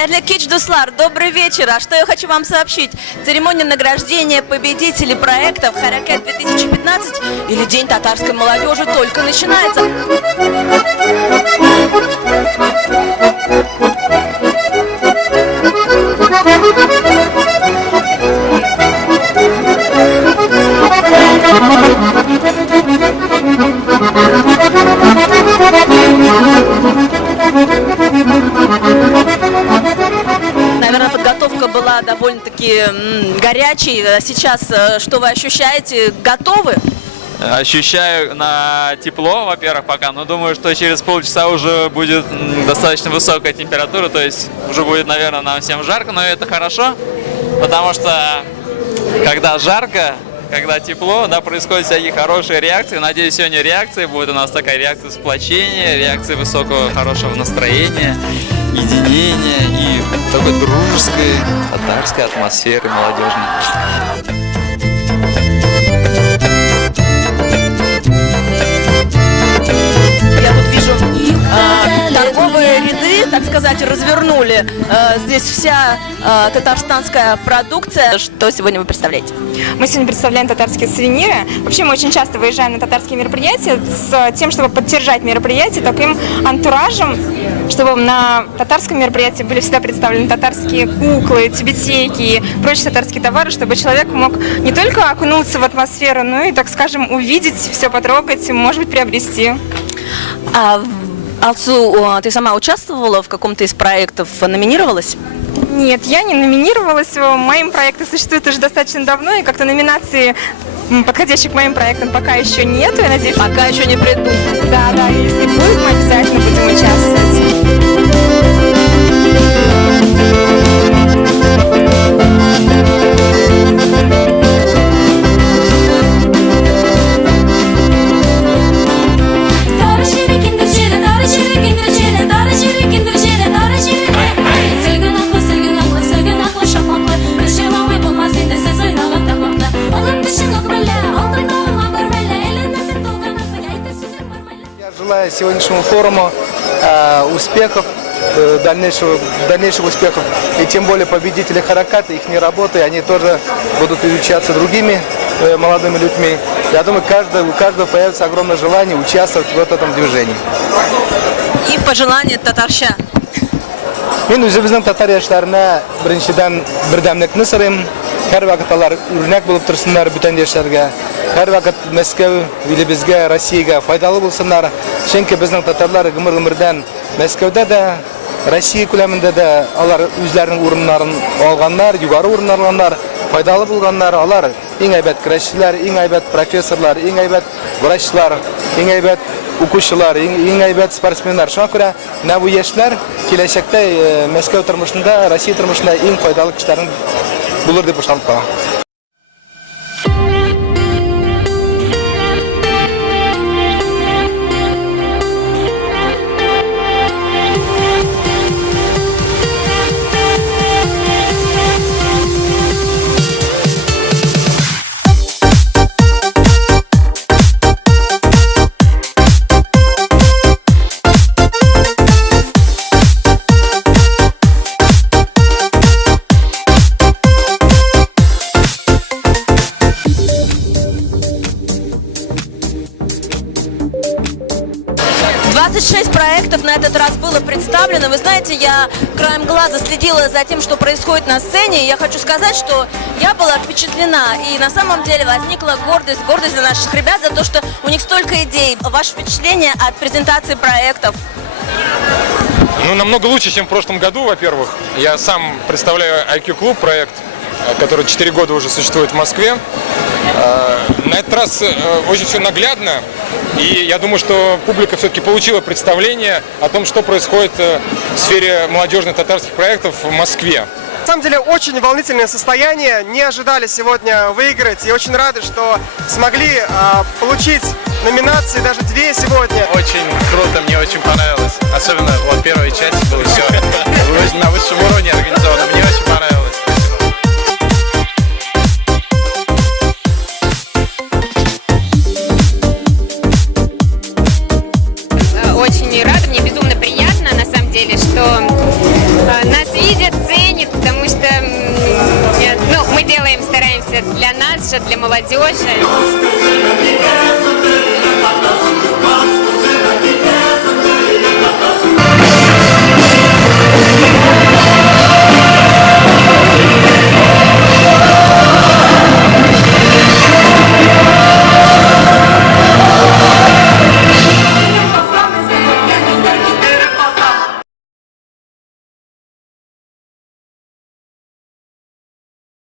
Хайрле Кич Дуслар, добрый вечер. А что я хочу вам сообщить? Церемония награждения победителей проектов Харакет 2015 или День татарской молодежи только начинается. Наверное, подготовка была довольно-таки горячей. Сейчас что вы ощущаете? Готовы? Ощущаю на тепло, во-первых, пока, но думаю, что через полчаса уже будет достаточно высокая температура, то есть уже будет, наверное, нам всем жарко, но это хорошо, потому что когда жарко, когда тепло, да, происходят всякие хорошие реакции. Надеюсь, сегодня реакция будет у нас такая реакция сплочения, реакция высокого хорошего настроения, единения и такой дружеской татарской атмосферы молодежной. Я тут вижу торговые ряды, так сказать, развернули. Здесь вся татарстанская продукция. Что сегодня вы представляете? Мы сегодня представляем татарские сувениры. Вообще мы очень часто выезжаем на татарские мероприятия с тем, чтобы поддержать мероприятие таким антуражем, чтобы на татарском мероприятии были всегда представлены татарские куклы, тюбетейки и прочие татарские товары, чтобы человек мог не только окунуться в атмосферу, но и, так скажем, увидеть, все потрогать, может быть, приобрести. Алсу, ты сама участвовала в каком-то из проектов, номинировалась? Нет, я не номинировалась. Моим проектом существует уже достаточно давно, и как-то номинации, подходящих к моим проектам, пока еще нету. Я надеюсь, пока еще не придумала. Да, если будет, мы обязательно будем участвовать. Желаю сегодняшнему форуму успехов, дальнейших успехов, и тем более победители Хараката, их работы, они тоже будут изучаться другими молодыми людьми. Я думаю, у каждого появится огромное желание участвовать в этом движении. И пожелание татарша. Мен өзіміздің татар яшьләренә беренчедән бердәмлекне сорыйм. Һәр вакыт алар үрнәк булып торсыннар бүтән яшьләргә. Һәр вакыт Мәскәү, илебезгә, Россиягә файдалы булсыннар. Чөнки безнең татарлар гомер-гомердән Мәскәүдә дә, Россия күләмендә дә алар үзләренең урыннарын алганнар, югары урыннар алганнар, файдалы булганнар. Алар иң әйбәт көрәшчеләр, иң әйбәт профессорлар, иң әйбәт врачлар, иң әйбәт укучылар, иң әйбәт спортсменнар. Шуңа күрә менә бу яшьләр киләчәктә Мәскәү тормышында, Россия тормышында иң файдалы кешеләр булыр дип ышанып калам. Проектов на этот раз было представлено. Вы знаете, я краем глаза следила за тем, что происходит на сцене. И я хочу сказать, что я была впечатлена. И на самом деле возникла гордость за наших ребят, за то, что у них столько идей. Ваше впечатление от презентации проектов? Ну, намного лучше, чем в прошлом году, во-первых. Я сам представляю IQ-клуб, проект, который 4 года уже существует в Москве. На этот раз очень все наглядно, и я думаю, что публика все-таки получила представление о том, что происходит в сфере молодежных татарских проектов в Москве. На самом деле очень волнительное состояние, не ожидали сегодня выиграть, и очень рады, что смогли получить номинации, даже 2 сегодня. Очень круто, мне очень понравилось, особенно вот первая часть было все на высшем уровне организовано, мне очень понравилось. Очень рада, мне безумно приятно, на самом деле, что нас видят для молодежи.